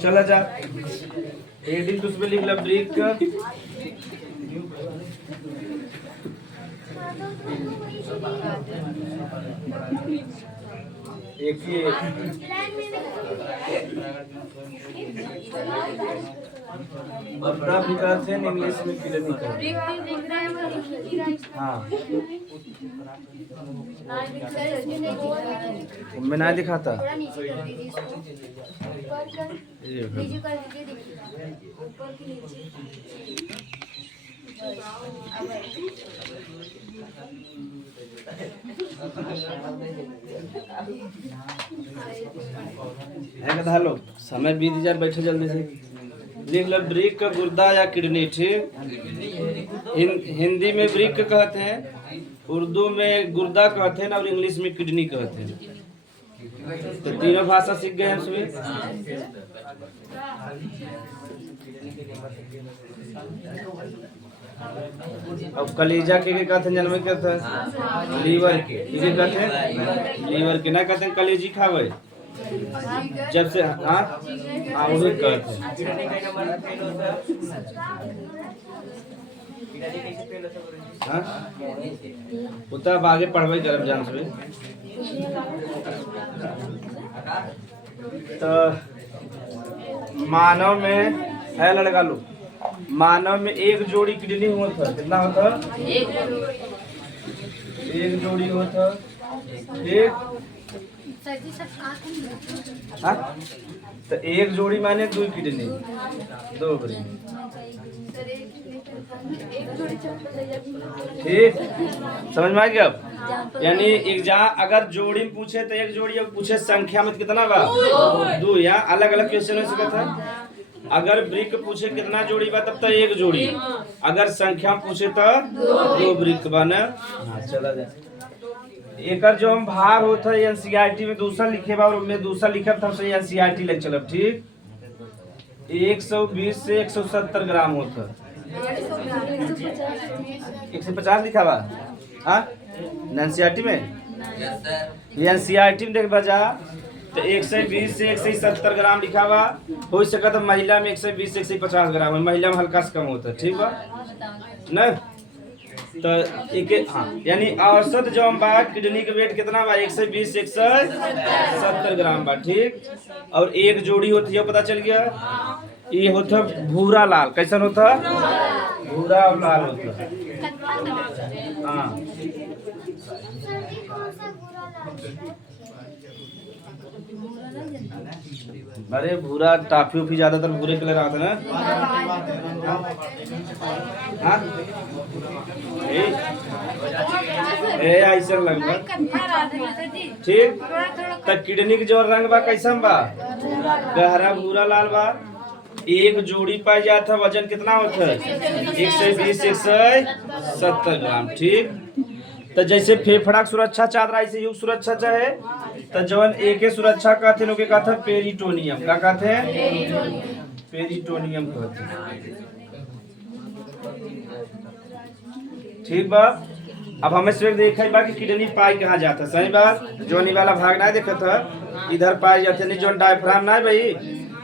चला जा हेडिंग तो उसमें लिख ला ब्रिक एक ही अपना विकास है इंग्लिश में किडनी का हाँ मैं ना दिखाता हेलो समय बीत जा बैठे जल्दी से लिख लो ब्रिक का गुर्दा या किडनी ठीक हिंदी में ब्रिक कहते हैं उर्दू में गुर्दा कहते हैं और इंग्लिश में किडनी कहते हैं तो तीनों भाषा सीख गए हैं उसमें अब कलेजा के कहते हैं जन्म कहते हैं लीवर के कहते हैं लीवर के ना कहते हैं कलेजी खावे जब से हाँ हाँ वही कहते हैं हाँ उतना अब आगे पढ़वे करब जान से तो मानव में है लड़का लो मानव में एक जोड़ी किडनी हुआ था कितना होता एक जोड़ी हुआ था एक हाँ तो एक जोड़ी माने दो किडनी दो ठीक समझ में आ गया अब यानी एग्जाम अगर जोड़ी में पूछे तो एक जोड़ी अब पूछे संख्या में कितना बा दो या अलग अलग क्वेश्चन हो सकता है अगर ब्रिक पूछे कितना जोड़ी बा तब तो एक जोड़ी अगर संख्या पूछे तो दो ब्रिक बने हाँ चला जाए एक जो हम भार होता है एनसीईआरटी में दूसरा लिखे बा और मैं दूसरा लिखब तब से एनसीईआरटी लग चलब ठीक 120 से 170 ग्राम होता 150 लिखा बा हाँ एनसीईआरटी में एनसीईआरटी में देख बजा तो 120 से 170 ग्राम लिखा हुआ हो सकता तो महिला में 120 से 150 ग्राम है महिला में हल्का से कम होता है ठीक बा न तो एक हाँ यानी औसत जो हम बा किडनी के वेट कितना बा 120 से 170 ग्राम बा ठीक और एक जोड़ी होती है पता चल गया ये होता भूरा लाल कैसन होता भूरा और लाल होता हाँ अरे भूरा टाफी उफी ज्यादातर भूरे कलर आता ना हाँ ऐसा लगता ठीक तो किडनी के जो रंग बा कैसा बा गहरा भूरा लाल बा एक जोड़ी पाई जाता वजन कितना होता है 120 से 170 ग्राम ठीक तो जैसे फेफड़ा सुरक्षा चादरा ऐसे युग सुरक्षा चाहे तो जवन एक सुरक्षा कहते लोग कहते हैं पेरिटोनियम क्या कहते हैं पेरिटोनियम कहते हैं ठीक बा अब हमें सिर्फ देखा बा कि किडनी पाई कहाँ जाता सही बात जोनी वाला भाग ना देखा था इधर पाई जाते नहीं जो डायफ्राम ना भाई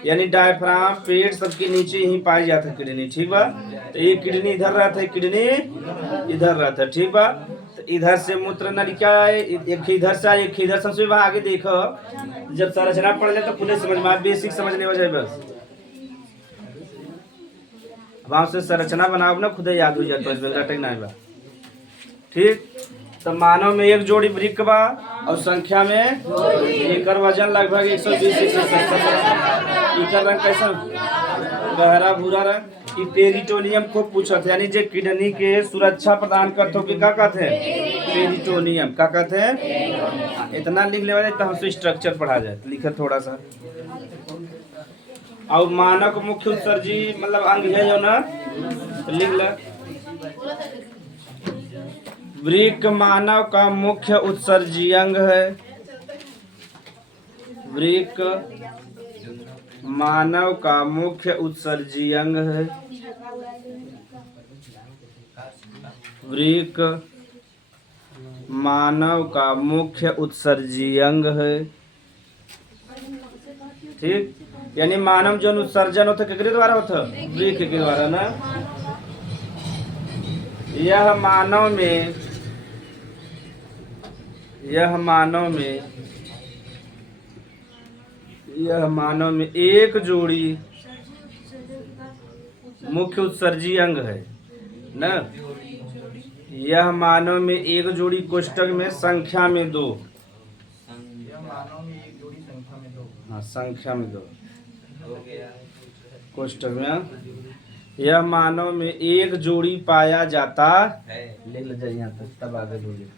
यानी डायफ्राम पेट सबके नीचे ही पाई जाता किडनी ठीक बा तो ये किडनी इधर रहता है किडनी इधर रहता है ठीक बा तो इधर से मूत्र नलिका एक इधर से एक इधर सबसे आगे देखो जब संरचना पढ़ ले तो खुले समझ में बेसिक समझने हो जाए बस वहां से संरचना बनाओ ना खुद याद हो जाता है ना बा ठीक तो मानव में एक जोड़ी ब्रिक बा और संख्या में एक वजन लगभग 120 से 170 रंग कैसा गहरा भूरा रंग कि पेरिटोनियम को पूछत यानी जे किडनी के सुरक्षा प्रदान करते कि क्या कहते हैं पेरिटोनियम क्या कहते हैं इतना लिख ले तो हमसे स्ट्रक्चर पढ़ा जाए लिखा थोड़ा सा और मानव का मुख्य उत्सर्जी मतलब अंग है जो ना लिख ले वृक्क मानव का मुख्य उत्सर्जी अंग है वृक्क मानव का मुख्य उत्सर्जी अंग है वृक्क मानव का मुख्य उत्सर्जी अंग है ठीक। यानी मानव जो उत्सर्जन होता केकरे द्वारा होता, वृक्क के द्वारा ना। यह मानव में यह मानव में एक जोड़ी मुख्य उत्सर्जी अंग है ना। यह मानव में एक जोड़ी कोष्ठक में संख्या में 2। हाँ, संख्या में 2 कोष्ठक में। यह मानव में एक जोड़ी पाया जाता है। लिख लीजिए यहाँ तक, तब आगे बोलिए।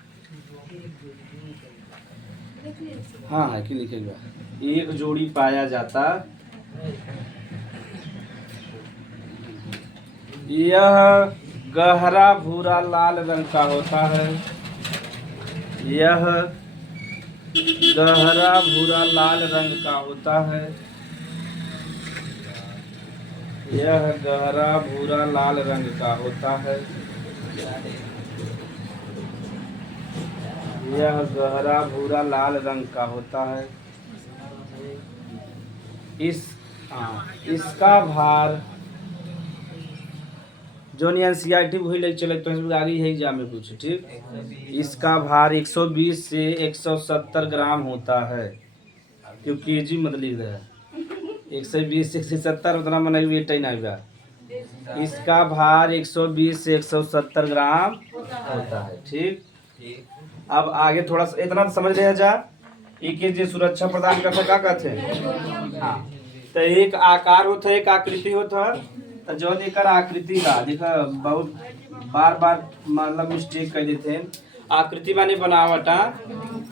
हाँ, कि लिखेगा एक जोड़ी पाया जाता। यह गहरा भूरा लाल रंग का होता है। यह गहरा भूरा लाल रंग का होता है। यह गहरा भूरा लाल रंग का होता है। यह गहरा भूरा लाल रंग का होता है। इसका भार जो एनसीईआरटी वही ले चले तो आगे यही जा में पूछे, ठीक। इसका भार 120 से 170 ग्राम होता है, क्योंकि केजी मत लिख रहा है। 120 से 170 उतना मन वेट ही नहीं होगा। इसका भार 120 से 170 ग्राम होता है, ठीक। अब आगे थोड़ा सा इतना समझ लिया जा। एक जो सुरक्षा प्रदान करता क्या कहते हैं। हाँ, तो एक आकार होता है, एक आकृति होता है। तो जो देकर आकृति का देखा बहुत बार मतलब मिस्टेक कर देते हैं। आकृति माने बनावट।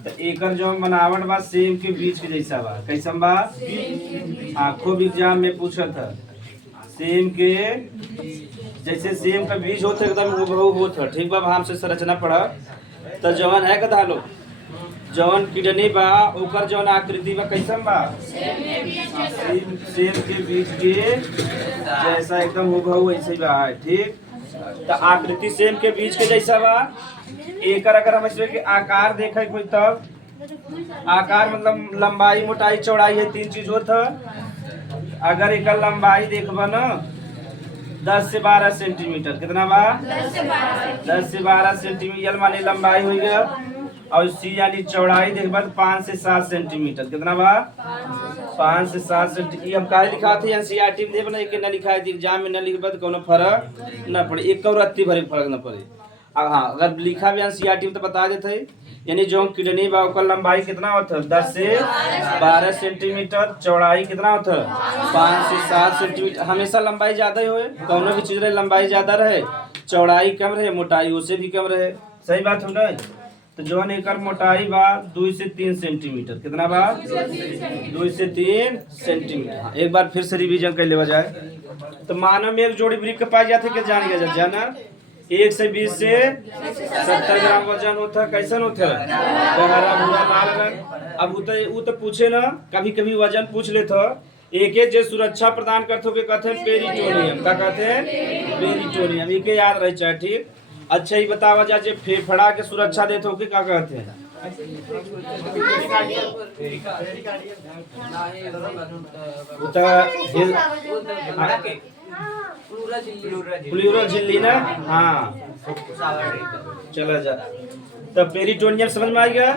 तो एकर जो बनावट बा सेम के बीच के जैसा बा। कैसन बा, आंखों एग्जाम में पूछा था। सेम के जैसे सेम का बीज होता है एकदम हुबहू होता, ठीक बा। हमसे संरचना पढ़ा तो जवन है कथा लो जवन किडनी बा ओकर जवन आकृति बा कैसन बा, सेम के बीच के जैसा एकदम हुबहू ऐसे ही बा, ठीक। तो आकृति सेम के बीच के जैसा बा। एकर अगर हम इसमें आकार देखे कोई तब आकार मतलब लंबाई मोटाई चौड़ाई है, 3 चीज होता। अगर एक लंबाई देखबा ना 10 से 12 सेंटीमीटर, कितना बा 10 से 12 सेंटीमीटर माने लंबाई हो गया। और सी यानी चौड़ाई देखबा तो 5 से 7 सेंटीमीटर, कितना बा 5 से 7 सेंटीमीटर। हम काहे लिखा थे एनसीईआरटी में देब ना, एक न लिखा है एग्जाम में न लिखबा तो कोनो फर्क न पड़े, एक और रत्ती भरे फर्क न पड़े। अब हाँ, अगर लिखा भी एनसीईआरटी में तो बता देते। यानी जो किडनी बा ओकर लंबाई कितना होता है 10 से 12 सेंटीमीटर, चौड़ाई कितना होता है 5 से 7 सेंटीमीटर। हमेशा लंबाई ज्यादा ही होए, कौनो भी चीज रहे लंबाई ज्यादा रहे चौड़ाई कम रहे, मोटाई उससे भी कम रहे। सही बात हो गई। तो जो एकर मोटाई बा 2 से 3 सेंटीमीटर, कितना बा 2 से 3 सेंटीमीटर। हाँ, एक बार फिर से रिवीजन कर ले जाए। तो मानव में एक जोड़ी वृक्क पाई जाते कि जान गया जाना 1 से 20 से 70 ग्राम वजन होता है। कैसन होता है, गहरा भूरा लाल रंग। अब वो तो पूछे ना, कभी कभी वजन पूछ लेता। एक जो सुरक्षा प्रदान करते के कहते हैं पेरिटोनियम। क्या कहते हैं, पेरिटोनियम। एक याद रहे चाहे, ठीक। अच्छा ही बतावा जा जे फेफड़ा के सुरक्षा देते हो कि क्या कहते हैं, प्लूरल झिल्ली ना। हाँ, चला जा। तो पेरिटोनियम समझ में आ गया।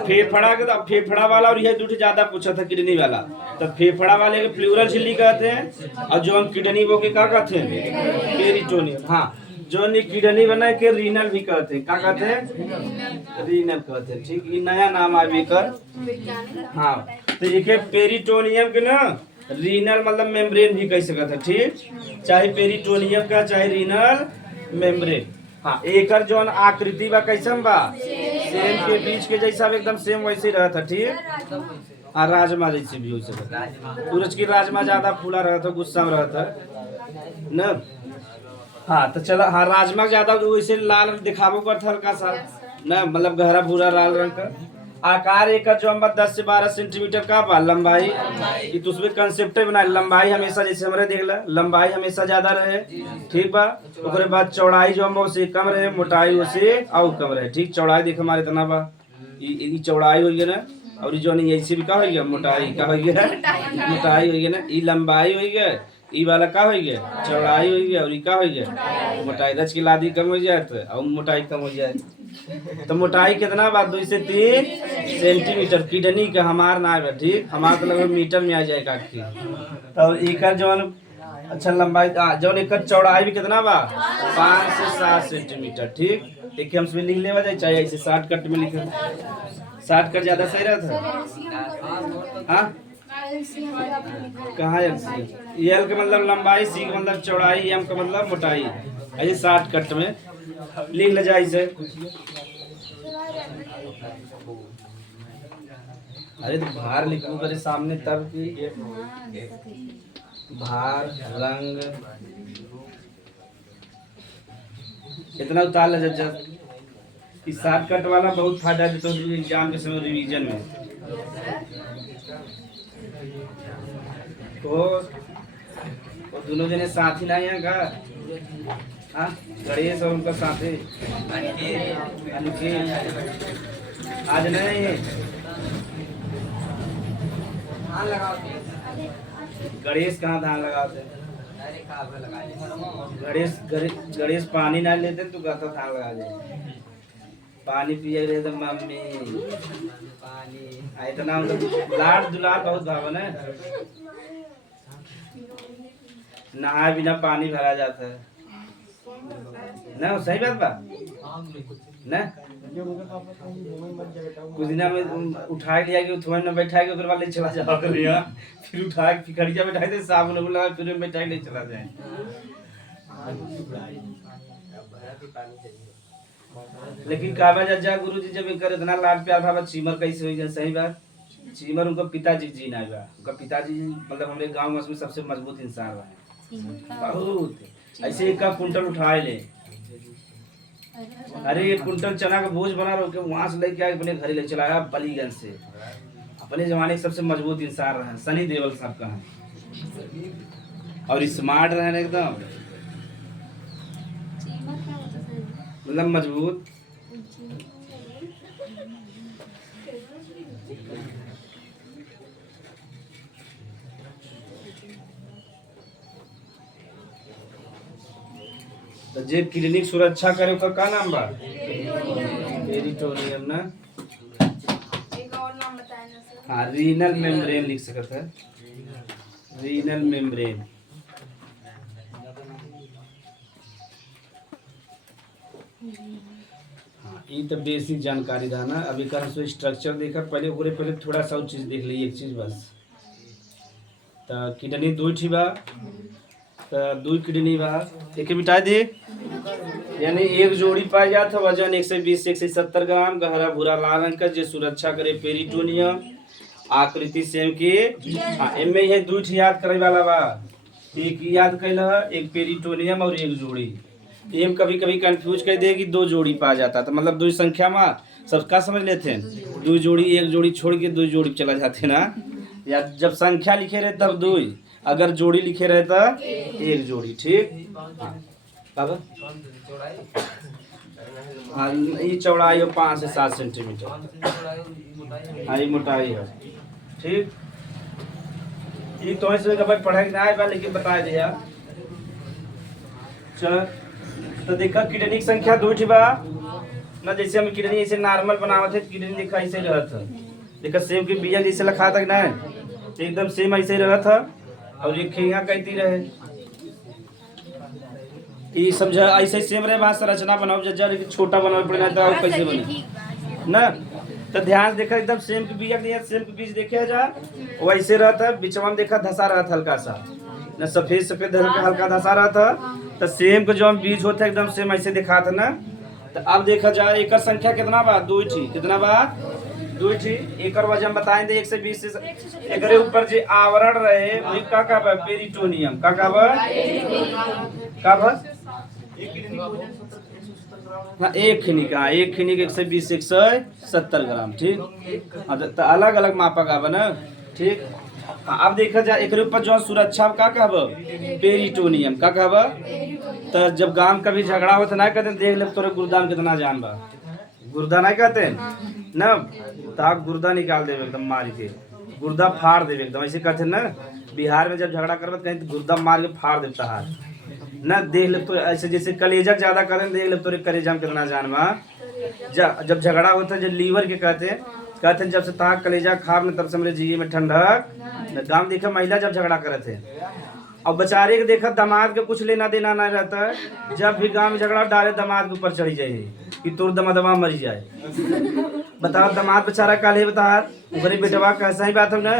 फेफड़ा के, तो फेफड़ा वाला और यह दूसरे ज्यादा पूछा था किडनी वाला। तो फेफड़ा वाले के प्लूरल झिल्ली कहते हैं, और जो किडनी वो के क्या कहते हैं, पेरिटोनियम। हाँ, जो किडनी बना के रीनल भी कहते हैं। क्या कहते हैं, रीनल कहते हैं, ठीक। ये नया नाम आवे कर। हाँ, तो एक पेरिटोनियम के ना रीनल मतलब मेम्ब्रेन भी कह सकते हैं, ठीक। चाहे पेरिटोनियम का चाहे रीनल मेम्ब्रेन। हाँ, एकर जो आकृति बा कैसन बा, सेम के बीच के जैसा एकदम सेम वैसे रहता, ठीक। हाँ, राजमा जैसे भी हो सकता। सूरज की राजमा ज्यादा फूला रहता, गुस्सा में रहता न। हाँ, तो चला। हाँ, राजमा ज्यादा वैसे लाल दिखावो करता हल्का सा न, मतलब गहरा भूरा लाल रंग का। आकार एक जो हम 10 से 12 सेंटीमीटर का बा लंबाई। तो उसमें कंसेप्ट बना लंबाई हमेशा जैसे हमारे देख ला लंबाई हमेशा ज्यादा रहे, ठीक बा। उसके बाद चौड़ाई जो हम उससे कम रहे, मोटाई उससे और कम रहे, ठीक। चौड़ाई देख हमारे इतना बा, ये चौड़ाई हो गई ना, और जो नहीं ऐसे भी का हो गया मोटाई का हो गया मोटाई हो गया ना, ई लंबाई हो गया, ई वाला का हो गया चौड़ाई हो गया, और ई का हो गया मोटाई। रच की लादी कम हो जाए तो और मोटाई कम हो जाए। तो मोटाई कितना बात 2 से 3 सेंटीमीटर किडनी का हमार ना है ठीक, हमार तो लगभग मीटर में आ जाए काकी। तो एक जौन अच्छा लंबाई जौन एक चौड़ाई भी कितना बा 5 से 7 सेंटीमीटर ठीक। देखिए हम इसमें लिख ले जाए चाहे ऐसे शॉर्टकट में लिखे, शॉर्टकट ज्यादा सही रहता है। हाँ कहाँ एल एल का मतलब लंबाई, सी का मतलब चौड़ाई, एम का मतलब मोटाई, ऐसे शॉर्टकट में लिख ले जाए इसे। अरे तो भार लिखू मेरे सामने तब की भार रंग इतना उतार ले जब इस शॉर्टकट वाला बहुत फायदा देता है एग्जाम के समय रिवीजन में। तो वो दोनों जने साथी ना यहाँ का हाँ गणेश और उनका साथी अनिकेत आज नहीं गणेश कहाँ धान लगाते गणेश गणेश पानी ना लेते तो कहता धान लगा दे, पानी पिए रहे तो मम्मी पानी इतना मतलब लाड दुलार बहुत भावन है। नहाए बिना पानी भरा जाता है ना, सही बात बा ना। कुछ दिन में उठा लिया कि थोड़ा ना बैठा के ऊपर वाले चला जाओ करिया, फिर उठा के खड़िया बैठा दे साबुन लगा फिर बैठा के चला जाए। लेकिन काबा जज्जा गुरु जी जब कर इतना लाड प्यार भाव चीमर कैसे हुई सही बात। चीमर उनका पिताजी जी ना बा, उनका पिताजी मतलब हमारे गांव में सबसे मजबूत इंसान रहा बहुत, ऐसे 1 कुंटल उठाए ले। अरे 1 कुंटल चना का बोझ बना रहा वहां से लेके आके अपने घर ले चलाया बलीगंज से। अपने जमाने के सबसे मजबूत इंसान रहे सनी देओल साहब का है, और स्मार्ट रहे एकदम मतलब मजबूत। तो जे क्लिनिक सुरक्षा करे ओकर का नाम बा पेरिटोनियम ना। एक और नाम बताए ना सर। हाँ रीनल मेम्ब्रेन लिख सकत है, रीनल मेम्ब्रेन। हाँ ये तो बेसिक जानकारी था ना। अभी का स्ट्रक्चर देखा पहले थोड़ा सा चीज देख ली, एक चीज बस। तो किडनी 2 ठी बा, तो 2 किडनी बा एक मिटा दे, यानी एक जोड़ी पाई जात है, वजन 120 से 170 ग्राम, गहरा भूरा लाल रंग का, जो सुरक्षा करे पेरिटोनियम, आकृति सेम की। हाँ इनमें ये 2 ठी याद करे वाला बा, एक याद कैला एक पेरिटोनियम और एक जोड़ी। एम कभी कभी कंफ्यूज कर दे कि 2 जोड़ी पा जाता, तो मतलब 2 संख्या में सबका समझ लेते हैं 2 जोड़ी, एक जोड़ी छोड़ के 2 जोड़ी चला जाते ना, या जब संख्या लिखे रहे तब 2, अगर जोड़ी लिखे रहे तो 1 जोड़ी ठीक। बाबा हाँ ये चौड़ाई है 5 से 7 सेंटीमीटर, हाँ ये मोटाई है ठीक। ये तो ऐसे कभी पढ़ाई ना आए लेकिन बता दे यार। चल तो देखा किडनी की संख्या 2 ठी बा ना, जैसे हम किडनी ऐसे नॉर्मल बनावत है, किडनी देखा ऐसे रहत है, देखा सेब के बिया जैसे लखा तक ना एकदम सेम ऐसे रहत है, और ये खिंगा कहती रहे ये समझा ऐसे सेम रहे वहाँ संरचना बनाओ जज्जा, लेकिन छोटा बनाओ पड़ेगा तो और कैसे बने ना। तो ध्यान देखा एकदम सेम के बिया दिया, सेम के बीज देखे जा वैसे रहता है, बिचवा में देखा धसा रहा था हल्का सा ना, सफेद सफेद हल्का धसा रहा था। तो सेम का जो हम बीज होता है एकदम सेम ऐसे दिखा था ना। तो अब देखा जाए एक संख्या कितना बा 2 ठी, कितना बा 2 ठी। एक वजन बताएं दे 120 से एक ऊपर जो आवरण रहे वही का बा पेरिटोनियम का बा हाँ एक खिनी का 120 से 170 ग्राम ठीक। हाँ तो अलग अलग मापा का बा ना ठीक। हाँ अब देखा जाए एक ऊपर जो सुरक्षा का कहब पेरिटोनियम का कहब। तो जब गांव कभी झगड़ा होता ना कहते देख ले तोरे गुरुदाम कितना जान बा, गुरुदा नहीं कहते ना ताक गुर्दा निकाल देवे एकदम मार के, गुर्दा फाड़ देवे एकदम। ऐसे कहते ना बिहार में जब झगड़ा करबत कहीं तो गुर्दा मार के फाड़ देता हाथ ना। देख ले तो ऐसे जैसे कलेजा ज्यादा करें, देख ले तोरे कलेजा में कितना जान बा। जब झगड़ा होता है जो लीवर के कहते हैं जब से ताक कलेजा खाब न तब से मेरे जिये में ठंडक। गाँव देखा महिला जब झगड़ा करे थे और बेचारे के देखा दामाद के कुछ लेना देना नहीं रहता है, जब भी गांव में झगड़ा डाले दामाद के ऊपर चढ़ी जाए कि तोर दमा मर जाए। बताओ दामाद बेचारा काले बता गरीब बेटवा कैसा ही बात है ना।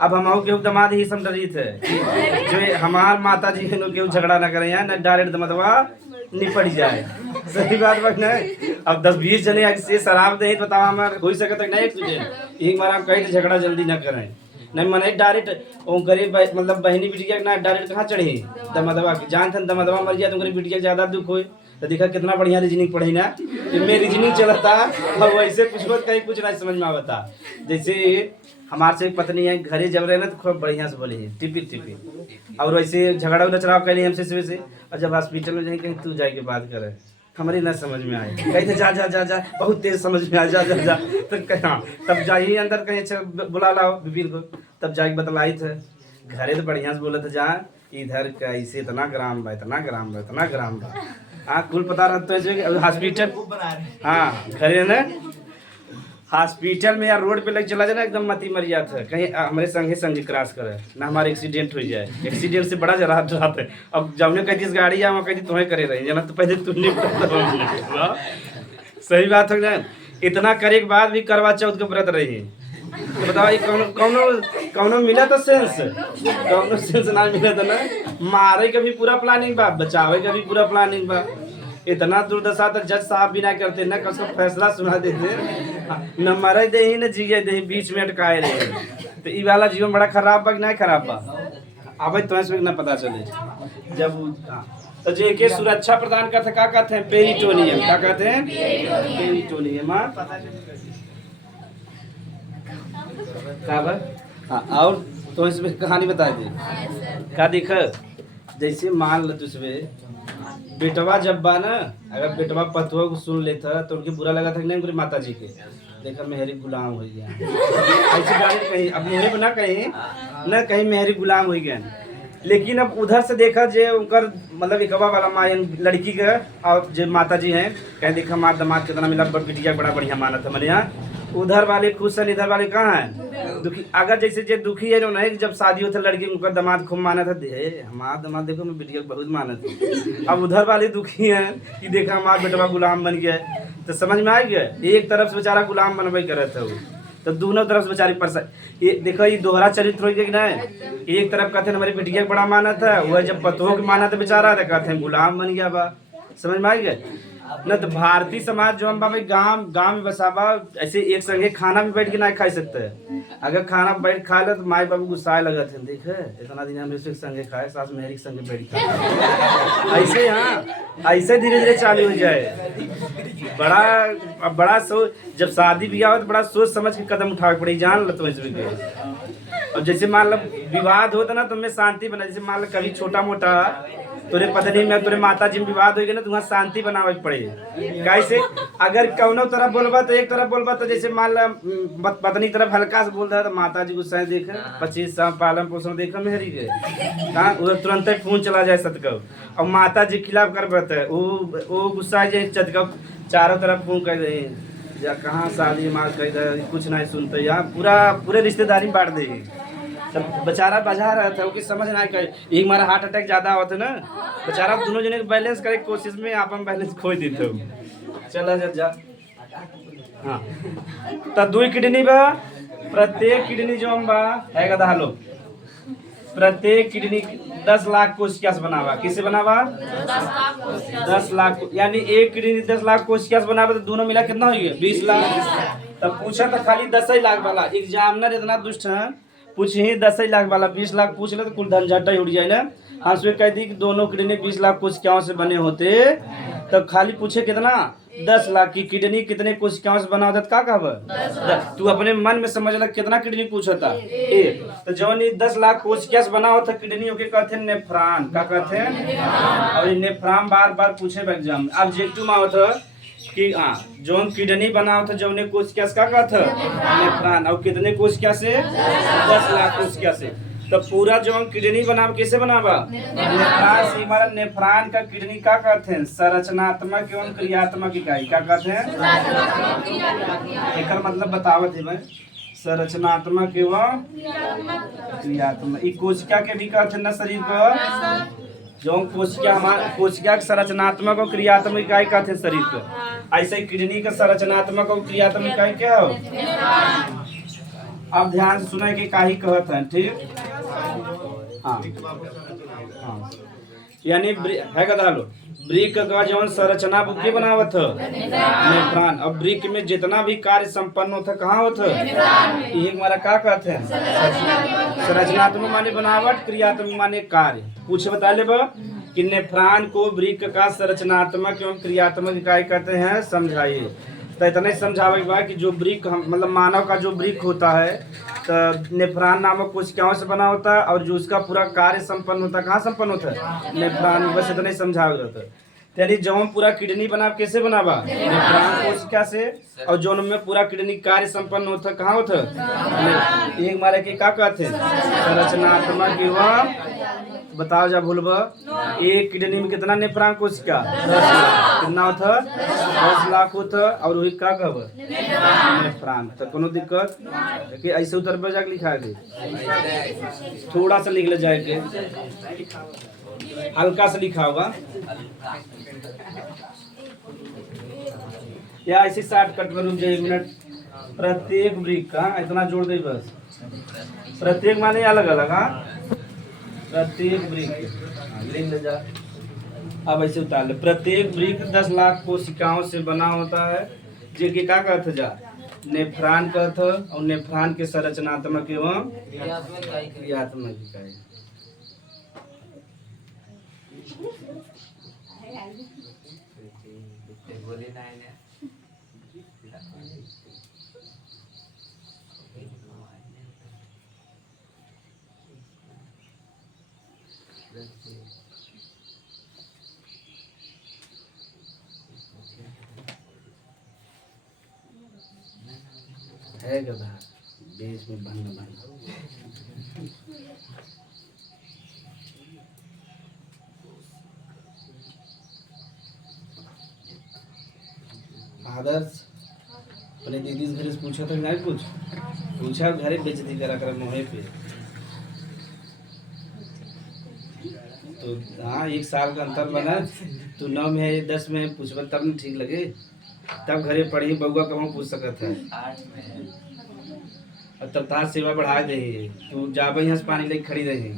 अब हम केहू दामाद ही समझी थे जो हमार माता जी केहू झगड़ा ना करे ना डायरेक्ट दमदवा निपट जाए। सही बात बा ना। अब 10-20 जने ऐसे शराब दे बताओ हमारे हो सकता नहीं तुझे एक बार हम कहीं झगड़ा जल्दी ना करें नहीं मने डायरेक्ट वो गरीब मतलब बहनी बिटिया ना डायरेक्ट कहाँ चढ़े दमदवा की जान थन दमदवा मर गया तो गरीब बिटिया ज्यादा दुख हो तो देखा कितना बढ़िया रीजनिंग पढ़ी ना इनमें रीजनिंग चलता और वैसे पूछो कहीं कुछ नहीं समझ में आवता। जैसे हमारे से पत्नी है घरे जब रहे ना तो खूब बढ़िया से बोली टिपी और वैसे झगड़ा उगड़ा चढ़ाव कर हमसे से और जब हॉस्पिटल में जाए कहीं तू जाके बात करे हमारी ना समझ में आए कहीं जा जा जा जा बहुत तेज समझ में आ जा जा जा तो कहाँ तब जाइए अंदर कहीं अच्छा बुला लाओ बिपिन को तब जाके बतलाई थे घरे तो बढ़िया से बोले थे जा इधर कैसे इतना ग्राम बा इतना ग्राम बा इतना ग्राम बा। हाँ कुल पता रहता है हॉस्पिटल हाँ घरे ना हॉस्पिटल में या रोड पे लग चला जाए ना एकदम मती मर जाता है कहीं हमारे संगे क्रॉस करे ना हमारे एक्सीडेंट हो जाए। एक्सीडेंट से बड़ा जरा रात है। अब जब ने कहती गाड़ी या कहती तुम्हें करे रही जना तो पहले तुम सही बात है ना। इतना करे के बाद भी करवा चौथ के व्रत रही तो बताओ ये कौनो मिला तो सेंस कौनो सेंस ना मिला तो ना मारे का भी पूरा प्लानिंग बा बचावे का भी पूरा प्लानिंग बा। इतना दुर्दशा तो जज साहब भी ना करते ना कसम फैसला सुना देते न मरे दे ही न जिए दे बीच में अटकाए रहे तो ई वाला जीवन बड़ा खराब बा कि नहीं खराब बा अब तुम्हें ना पता चले जब तो जे के सुरक्षा प्रदान करते का कहते हैं पेरिटोनियम क्या कहते हैं पेरिटोनियम का बा हाँ और तो इसमें कहानी बता दी का देख जैसे मान लो तुझमें बेटवा जब बा ना अगर बेटवा पतुआ को सुन लेता तो उनके बुरा लगा था कि नहीं उनकी माता जी के देखा मेहरी गुलाम हो गया ऐसी गाड़ी कहीं अब मुझे बना कहीं न कहीं मेहरी गुलाम हो गया। लेकिन अब उधर से देखा जे उनकर मतलब इकवा वाला माँ लड़की का और जो माता जी हैं कहीं देखा माँ दामाद कितना मिला बिटिया बड़ा बढ़िया माना था मेरे यहाँ उधर वाले खुश है इधर वाले कहाँ है दुखी। अगर जैसे जो दुखी है जो नहीं जब शादी होता लड़की उनका दामाद खूब माना था हमारा दामाद देखो मैं बिटिया बहुत माना था। अब उधर वाले दुखी हैं कि देखा हमारा बेटवा गुलाम बन गया तो समझ में आ गया एक तरफ से बेचारा गुलाम बनवाई कर रहा था वो तो दोनों तरफ से बेचारी परेशान। ये देखो ये दोहरा चरित्र हो गया कि नहीं एक तरफ कहते हैं हमारी बिटिया बड़ा माना था वह जब पतों की माना था बेचारा तो कहते हैं गुलाम बन गया बा। समझ में आ गया न। तो भारतीय समाज जो हम भाई गांव में बसाबा ऐसे एक संगे खाना भी बैठ के ना खा सकते हैं। अगर खाना बैठ खा ले तो माई बाबू गुस्सा लगा थे देखे इतना दिन हम संगे खाए सास मेहरी के संगे बैठ खाए ऐसे हाँ ऐसे धीरे धीरे चालू हो जाए। बड़ा सोच जब शादी ब्याह हो तो बड़ा सोच समझ के कदम उठावे पड़े जान लो तुम इसमें। और जैसे मान लो विवाद होता ना तो मैं शांति बना जैसे मान लो कभी छोटा मोटा तोरे पत्नी में तोरे माता जी में विवाद होगी ना तो वहाँ शांति बनावे पड़े। कैसे अगर कौनो तरफ बोलबा तो एक तरफ बोलबा तो जैसे मान लो पत्नी तरफ हल्का से बोल रहा तो माता जी गुस्सा देखे 25 साल पालन पोषण देखा मेहरी के कहाँ उधर तुरंत ही फोन चला जाए सतकव और माता जी खिलाफ कर पाते वो गुस्सा जाए चतकव चारों तरफ फोन कर दे या कहाँ शादी मार कर दे कुछ नहीं सुनते यहाँ पूरे रिश्तेदारी बांट देगी। तब बेचारा बजा रहा था कि समझ ना कर एक हमारा हार्ट अटैक ज्यादा होता ना बेचारा दोनों जने बैलेंस करे कोशिश में आप हम बैलेंस खो देते हो चला जा हाँ तो 2 किडनी बा प्रत्येक किडनी जो हम बा है गधा लोग प्रत्येक किडनी 10 लाख कोशिका से बनावा किसे बनावा 10 लाख यानी एक किडनी 10 लाख कोशिका से बनावा तो दोनों मिला कितना हो गया 20 लाख। तब पूछा तो खाली 10 ही लाख वाला एग्जामिनर इतना दुष्ट है पूछ ही 10 ही लाख वाला 20 लाख पूछ ले तो कुल झंझट ही उड़ जाए ना। हाँ उसमें कह दी कि दोनों किडनी 20 लाख कोशिकाओं से बने होते तब खाली पूछे कितना 10 लाख की किडनी कितने कोशिकाओं से बना होता क्या कहा तू अपने मन में समझ ला कितना किडनी पूछता तो जवन 10 लाख कोशिका से बना होता किडनी के कहते नेफ्रॉन क्या कहते हैं और नेफ्रॉन बार बार पूछे एग्जाम ऑब्जेक्टिव में होता कि हाँ जोन किडनी बनाओ था जौने कोशिका का कहत नेफ्रॉन और कितने कोशिका से 10 लाख कोशिका से। तो पूरा जो किडनी बनाव कैसे बनावा नेफ्रॉन से हमारा नेफ्रॉन का किडनी का कहते हैं संरचनात्मक एवं क्रियात्मक इकाई का कहते हैं एकर मतलब बतावत है मैं संरचनात्मक एवं क्रियात्मक ई कोशिका के भी कहते हैं ना शरीर का जो कोशिका हमारा कोशिका के संरचनात्मक और क्रियात्मक इकाई कहते हैं शरीर को ऐसे ही किडनी का संरचनात्मक और क्रियात्मक इकाई क्या हो अब ध्यान से सुने कि काहे कहत हैं ठीक हाँ हाँ यानी है का दालो ब्रिक का जवन संरचना बुके बनावत नेफ्रॉन और ब्रिक में जितना भी कार्य संपन्न होता कहाँ होता ये हमारा क्या कहते हैं संरचनात्मक माने बनावट क्रियात्मक माने कार्य पूछे बता ले कि नेफ्रॉन को ब्रिक का संरचनात्मक एवं क्रियात्मक इकाई कहते हैं समझाइए। तो इतना ही समझावे के बाद कि जो ब्रिक मतलब मानव का जो ब्रिक होता है तो नेफ्रॉन नामक कोशिकाओं से बना होता है और जो उसका पूरा कार्य संपन्न होता है कहाँ संपन्न होता है नेफ्रॉन। बस इतना ही समझावे जाता है। यानी जो हम पूरा किडनी बना कैसे बनावा नेफ्रॉन कोशिका से और जो में पूरा किडनी कार्य संपन्न होता कहाँ होता है एक मारे के क्या कहते हैं संरचनात्मक एवं बताओ जा भूलबा एक किडनी में कितना नेफ्रॉन कोशिका 10 लाख कितना होता 10 लाख होता और वही क्या कहब नेफ्रॉन। तो कोनो दिक्कत कि ऐसे उतर पे जाके लिखा के थोड़ा सा लिख ले जाए हल्का सा लिखा होगा या ऐसे शॉर्टकट में रुक जाए 1 मिनट। प्रत्येक ब्रिक का इतना जोड़ दे बस प्रत्येक माने अलग अलग हाँ प्रत्येक ब्रिक लिख ले जा। अब ऐसे उतार ले प्रत्येक ब्रिक 10 लाख कोशिकाओं से बना होता है जो कि क्या कहते जा नेफ्रॉन कहते और नेफ्रॉन के संरचनात्मक एवं क्रियात्मक इकाई। है गधा बीच में बंद आदर्श अपने दीदी से घर से पूछा था नहीं कुछ पूछा घरे बेइज्जती करा कर मोहे पे तो हाँ 1 साल का अंतर बना तू 9 में है 10 में पूछब तब न ठीक लगे तब घरे पढ़ी बउआ कहूँ पूछ सकत है और तब तार सेवा बढ़ा दे तू जाबे यहाँ से पानी लेके खड़ी रही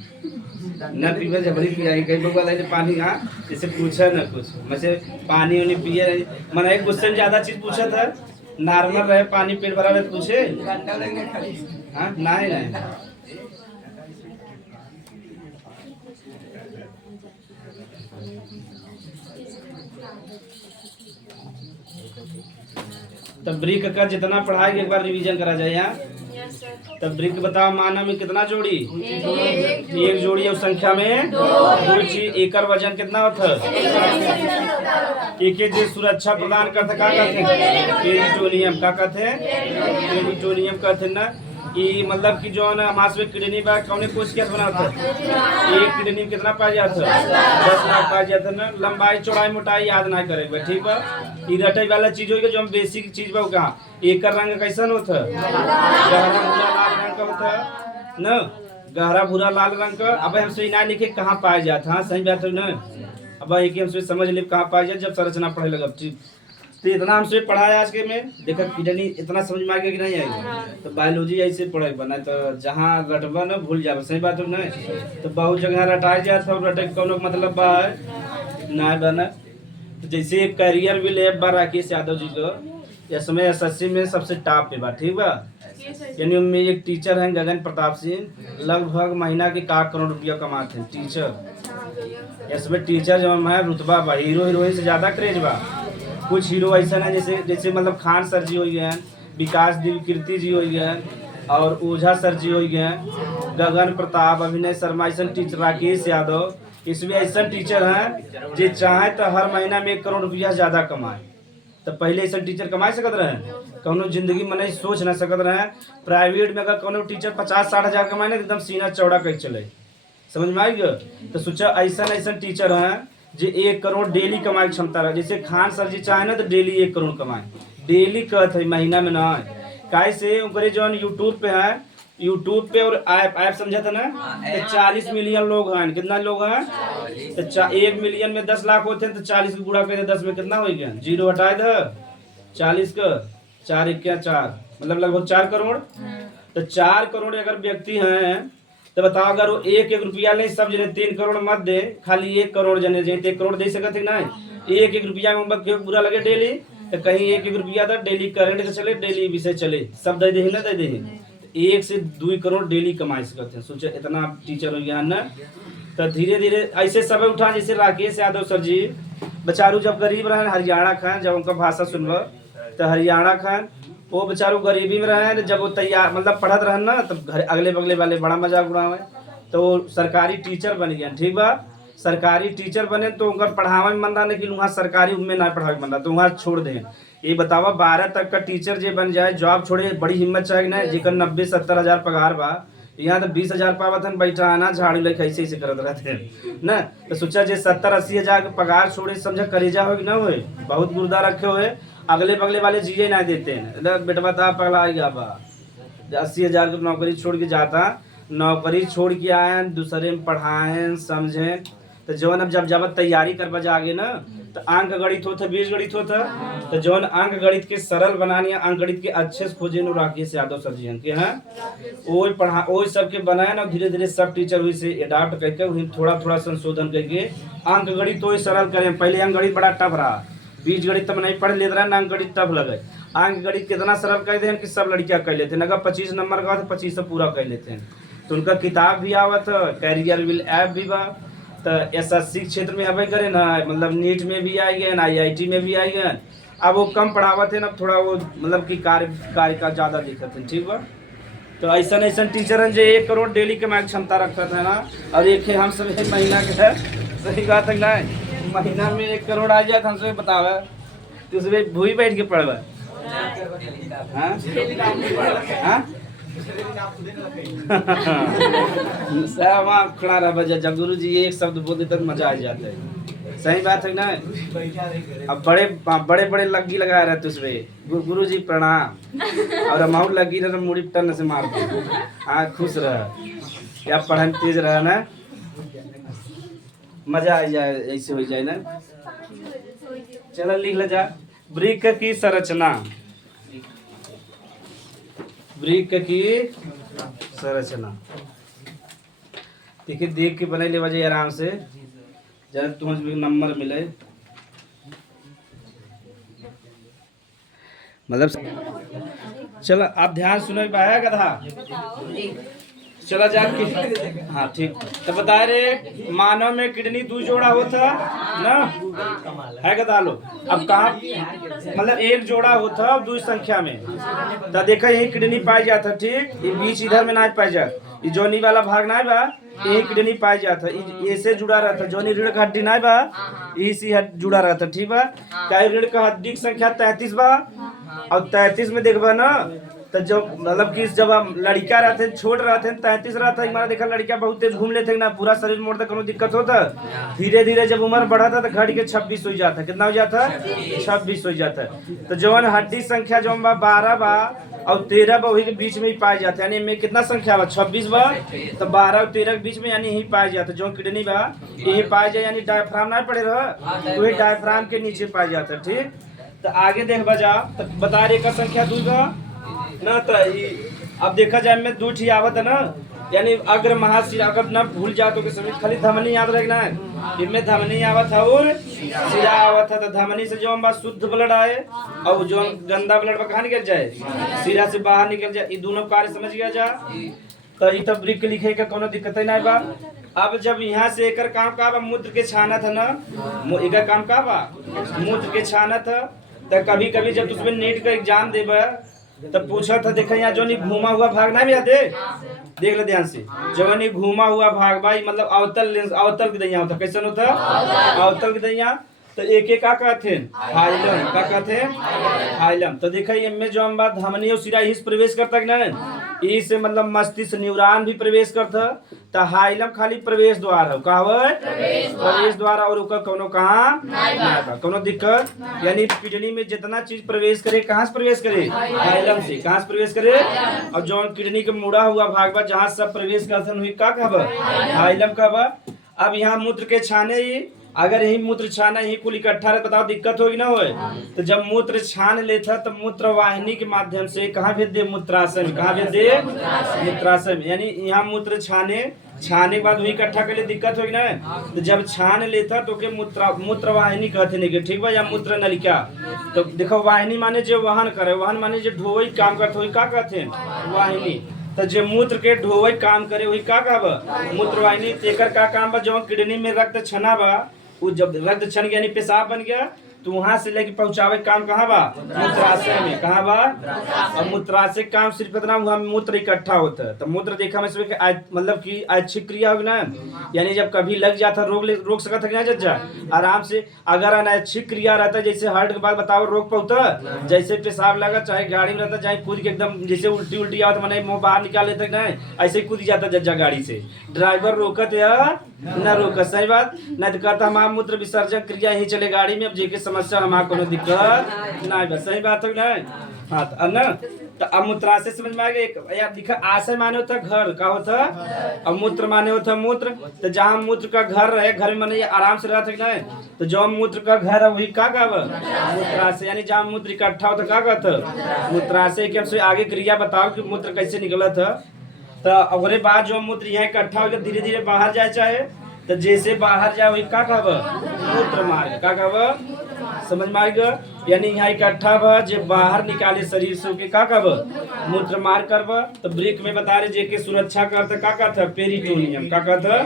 न पीबे जबरी पियाई कहीं बउआ ले पानी हाँ जैसे पूछा न कुछ मैं पानी उन्हें पिए रही मैंने एक क्वेश्चन ज्यादा चीज पूछा था नॉर्मल रहे पानी पेट भरा रहे पूछे हाँ नहीं तब ब्रिक का जितना पढ़ाई एक बार रिवीजन करा जाए यहाँ तब ब्रिक बताओ मानव में कितना जोड़ी एक जोड़ी और संख्या में 2 चीज एकर वजन कितना होता एक जो सुरक्षा प्रदान करता क्या कहते हैं पेरिटोनियम क्या कहते हैं पेरिटोनियम कहते हैं ना कि मतलब कि जो है ना हमारे किडनी बा कौन कोशिका बना होता है एक किडनी में कितना पाया जाता है 10 लाख पाया जाता है ना लंबाई चौड़ाई मोटाई याद ना करेगा ठीक है ये रटे वाला चीज होगी जो हम बेसिक चीज बा कहाँ एक रंग कैसन होता है गहरा भूरा लाल रंग का होता है न गहरा भूरा लाल रंग का। अब हमसे इना लिखे कहाँ पाया जाता है सही बात है ना अब एक हमसे समझ ले कहाँ पाया जाए जब संरचना पढ़े लगा ठीक तो इतना हमसे पढ़ाया आज के में देखा किडनी इतना समझ में आ गया कि नहीं आएगा तो बायोलॉजी ऐसे पढ़े बना तो जहाँ रटबा न भूल जाए सही बात है नहीं तो बहुत जगह रटाया जाता और रटे कौन मतलब बा ना बना तो जैसे करियर भी ले बा राकेश यादव जी को या समय SSC में सबसे टॉप पे बा ठीक बा यानी उनमें एक टीचर हैं गगन प्रताप सिंह लगभग महीना के 1 करोड़ रुपया कमाते हैं टीचर इसमें टीचर जो है रुतबा बा हीरो हीरोइन से ज्यादा क्रेज बा। कुछ हीरो ऐसा है जैसे मतलब खान सर जी हो गए विकास दिव्य कीर्ति जी हो गए और ओझा सर जी हो गए गगन प्रताप अभिनय शर्मा ऐसा टीचर राकेश यादव इसमें ऐसा टीचर हैं जो चाहे तो हर महीना में 1 करोड़ रुपया ज्यादा कमाए तो पहले ऐसा टीचर कमा सकत रहे कौनो जिंदगी में नहीं सोच ना सकत रहे। प्राइवेट में अगर कौनो टीचर 50-60 हजार कमाए ना एकदम सीना चौड़ा कर चले, समझ में आई गया। तो सोचा ऐसा ऐसा टीचर हैं जो 1 करोड़ डेली कमाई क्षमता रहे। जैसे खान सर जी चाहे ना तो डेली 1 करोड़ कमाए, डेली कहते हैं महीना में ना। कैसे उनके जो यूट्यूब पे है, यूट्यूब पे और ऐप समझा था ना, तो 40 मिलियन लोग हैं। कितना लोग हैं? तो 1 मिलियन में 10 लाख होते हैं, तो 40 को गुणा करे 10 में कितना हो गया? जीरो हटाए था 40 का, 4 1 4 मतलब लगभग 4 करोड़। तो 4 करोड़ अगर व्यक्ति हैं तो बताओ, अगर वो 1 रुपया नहीं, सब जने 3 करोड़ मत दे, खाली 1 करोड़ जने जे 1 करोड़ दे सकते ना। 1 रुपया में क्यों बुरा लगे डेली, तो कहीं 1 रुपया था डेली करेंट से चले, डेली विषय चले, सब दे दे ना दे दे। 1 से 2 करोड़ डेली कमाई सकते हैं। सोचे इतना टीचर हो गया ना। तो धीरे धीरे ऐसे सब उठा, जैसे राकेश यादव सर जी बेचारू जब गरीब रहे, हरियाणा खान, जब उनका भाषा सुनबो तो हरियाणा खान वो बेचारू गरीबी में रहे, जब वो तैयार मतलब पढ़त रहे ना, तब घर अगले बगले वाले बड़ा मजाक उड़ावे, तो वो सरकारी टीचर बन गया। ठीक बा, सरकारी टीचर बने तो उनका पढ़ावे में मन रहा, लेकिन वहाँ सरकारी में ना पढ़ावे मन रहा, तो वहाँ छोड़ दें। ये बतावा 12 तक का टीचर जे बन जाए, जॉब छोड़े, बड़ी हिम्मत चाहिए ना। जेकर 90-70 हजार पगार बा, यहाँ तो 20 हजार पावत है, बैठा आना झाड़ू लेके ऐसे ऐसे करत रहते हैं ना। तो सोचा जे 70-80 हजार का पगार छोड़े, समझा करेजा हो कि ना हो, बहुत गुर्दा रखे हुए, अगले बगले वाले जिये ना देते हैं। बेटवा था पगला आएगा बा, 80 हजार की नौकरी छोड़ के जाता, नौकरी छोड़ के आए, दूसरे में पढ़ाएं समझें। तो जौन अब जब तैयारी कर जागे ना, तो अंक गणित होता, बीज गणित होता, तो जौन अंक गणित के सरल बनानी, अंक गणित के अच्छे से खोजे नो राकेश यादव सर जी के हैं, वो पढ़ा वो सबके बनाए ना। धीरे धीरे सब टीचर हुई से एडाप्ट करके वही थोड़ा थोड़ा संशोधन करके अंक गणित तो सरल करें। पहले अंक गणित बड़ा टफ रहा, बीज गणित तब नहीं पढ़ लेते रहे ना, अंक गणित टफ लगे। अंक गणित कितना सरल कर दें कि सब लड़कियां कर लेते हैं। अगर 25 नंबर का तो 25 पूरा कर लेते हैं। तो उनका किताब भी आवत है, कैरियर विल ऐप भी बा। तो SSC क्षेत्र में हमें करे ना, मतलब नीट में भी आई गए, IIT में भी आई गए। अब वो कम पढ़ावत है ना, थोड़ा वो मतलब कि कार्य का ज़्यादा दिक्कत है। ठीक बा, तो ऐसा टीचर हैं जो 1 करोड़ डेली कमाई क्षमता रखता था ना। और एक हम सब एक महीना के है, सही बात है ना, महीना में 1 करोड़ आ जाए तो हमसे बतावा, तो उसमें भूई बैठ के पढ़वा। खड़ा रहा बजा, जब गुरु जी एक शब्द बोलते तक मजा आ जाता है। सही बात है ना। अब बड़े बड़े लग्गी लगा रहे उसमें, गुरु जी प्रणाम, और अमाउंट लगी रहा मुड़ी टन से मार दो। हाँ, खुश रहा, या पढ़ाई तेज रहा ना, मजा आ जाए, ऐसे हो जाए ना। चलो लिख ले जा, वृक्क की संरचना, वृक्क की संरचना। ठीक है, देख के बना ले बजे आराम से, जब तुम्हें नंबर मिले। मतलब चलो आप ध्यान सुनो, पाया गधा चला जाके। हाँ ठीक, तो बता रहे मानव में किडनी 2 जोड़ा होता ना, है गधा लो। अब कहाँ मतलब 1 जोड़ा होता 2 संख्या में, तो देखा यही किडनी पाई जाता। ठीक, ये बीच इधर में ना पाई जाता, ये जोनी वाला भाग ना बा, यही किडनी पाई जाता, ऐसे जुड़ा रहता। जोनी रीढ़ का हड्डी ना बा, इसी जुड़ा रहता। ठीक बा, क्या रीढ़ का हड्डी की संख्या 33 बा, और 33 में देखबा ना, तो जब मतलब कि जब हम लड़का रहते छोट रहते 33 रहता, हमारा देखा लड़का बहुत तेज घूम लेते ना, पूरा शरीर मोड़ता, कोनो दिक्कत होता। धीरे धीरे जब उम्र बढ़ाता तो घट के 26 हो जाता। कितना हो जाता? 26 हो जाता। तो जवन हड्डी संख्या जो 12 बा और 13 बा, वही के बीच में ही पाए जाते, यानी में कितना संख्या बा? 26 बा, तो 12 और 13 के बीच में यानी यही पाए जाता। जो किडनी बा यही पाए जाए, यानी डायफ्राम ना पड़े रहा, तो वही डायफ्राम के नीचे पाए जाता। ठीक, तो आगे देख बजा, तो बता रहे का संख्या 2 बा ना। तो अब देखा जाए में 2 ठी आवत है ना, यानी अग्र महाशिरा, अगर न भूल जाओ तो समय खाली धमनी याद रखना है। इनमें धमनी आवत है और शिरा आवत है। तो धमनी से जो हम शुद्ध ब्लड आए और जो गंदा ब्लड कहाँ निकल जाए, शिरा से बाहर निकल जाए, ये दोनों कार्य समझ गया जा। तो ये तब वृक्क लिखे का कोनो दिक्कत नहीं बा। अब जब यहाँ से एक काम का बा, मूत्र के छाना था ना, एक काम का बा मूत्र के छाना था। तो कभी कभी जब उसमें नीट का एग्जाम देबा तब पूछा था, देखा यहाँ जो नहीं घूमा हुआ भाग ना भी आते, देख ले ध्यान से, जो नहीं घूमा हुआ भाग भाई मतलब अवतल की दैया होता। कैसे होता? अवतल की दैया। तो एक एक का कहते हाइलम का कहते हाइलम। तो देखा इनमें जो हम बात धमनी और शिरा इस प्रवेश करता कि नहीं, इस मतलब मस्तिष्क न्यूरॉन भी प्रवेश करता। तो हाइलम खाली प्रवेश द्वार है, का प्रवेश द्वार, और ओकर कोनो काम ना कोनो दिक्कत। यानी किडनी में जितना चीज प्रवेश करे कहाँ से प्रवेश करे, हाइलम से। कहाँ से प्रवेश करे, और जो किडनी के मुड़ा हुआ भाग बा जहाँ सब प्रवेश करते हुई का कहब, हाइलम कहब। अब यहाँ मूत्र के छाने ही, अगर यही मूत्र छाना यही कुल इकट्ठा रहे, बताओ दिक्कत होगी ना होए। तो जब मूत्र छान लेता तो मूत्र वाहिनी के माध्यम से कहाँ भेज दे, मूत्राशय में। कहाँ भेज दे, मूत्राशय में। यानी यहाँ मूत्र छाने के बाद वही इकट्ठा के लिए दिक्कत होगी ना। तो जब छान लेता तो के मूत्र वाहिनी कहते नहीं, ठीक बा, या मूत्र नलिका। तो देखो वाहिनी माने जो वहन करे, वहन माने जो ढोई काम करते हुई का कहते हैं, वाहिनी। तो जो मूत्र के ढोई काम करे वही का कहब, मूत्र वाहिनी। तेकर का काम बा, जो किडनी में रक्त छना बा, वो जब रक्त छन गया यानी पेशाब बन गया, तो वहां से लेके पहुंचावे काम कहाँ बा, मूत्राशय में। कहाँ बा, और मूत्राशय काम सिर्फ इतना वहां मूत्र इकट्ठा होता है। तो मूत्र देखा में मतलब कि अच्छी क्रिया होगी ना। यानी जब कभी लग जाता रोक सकता है ना जज्जा आराम से। अगर अनैच्छिक क्रिया रहता है, जैसे हार्ट के बाद बताओ रोक पाता, जैसे पेशाब लगा चाहे गाड़ी में रहता, चाहे कूद के एकदम जैसे उल्टी आवत मैंने मुंह बाहर निकाल लेता ना, ऐसे कूद जाता जज्जा गाड़ी से। ड्राइवर रोकत या न रोकत, सही बात नहीं तो कहता हमारा मूत्र विसर्जन क्रिया यही चले गाड़ी में, अब जेके समस्या हमारा कोनो दिक्कत नहीं बस, सही बात हो नहीं। हाँ तो ना, तो अब मूत्राशय समझ में आ गया। यार दिखा, आशय माने होता घर का होता, और मूत्र माने होता मूत्र। तो जहाँ मूत्र का घर रहे, घर में माने आराम से रहता नहीं, तो जो मूत्र का घर है वही का मूत्राशय। यानी जहाँ मूत्र इकट्ठा होता का कहता मूत्राशय। के हमसे आगे क्रिया बताओ कि मूत्र कैसे निकला था। तो अगले बाद जो मूत्र यहाँ इकट्ठा होकर धीरे धीरे बाहर जाए चाहे, तो जैसे बाहर जाए वही का कहब, मूत्र मार्ग। का कहब, समझ में आएगा। यानी यहाँ इकट्ठा बा जे बाहर निकाले शरीर से के का कहब, मूत्र मार्ग करब। तो ब्रेक में बता रहे जेके सुरक्षा करते का कहता पेरिटोनियम। का कहता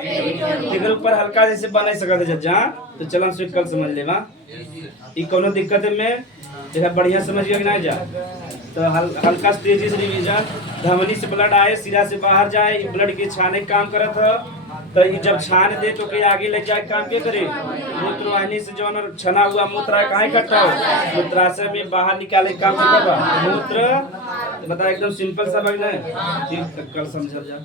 एकर ऊपर हल्का जैसे बना सकता है जहाँ, तो चलन से कल समझ लेवा। ई कोनो दिक्कत में देखा बढ़िया समझ गया कि ना जा। तो हल्का तेजी से रिवीजन, धमनी से ब्लड आए सिरा से बाहर जाए, ब्लड के छाने का काम करत है। तो ये जब छान दे तो के आगे ले जाए काम क्या करे, मूत्र वाहिनी से जो छना हुआ मूत्र है कहाँ इकट्ठा हो, मूत्राशय में बाहर निकाले काम करबा मूत्र। बता एकदम सिंपल सा बगल है, कल समझ जा।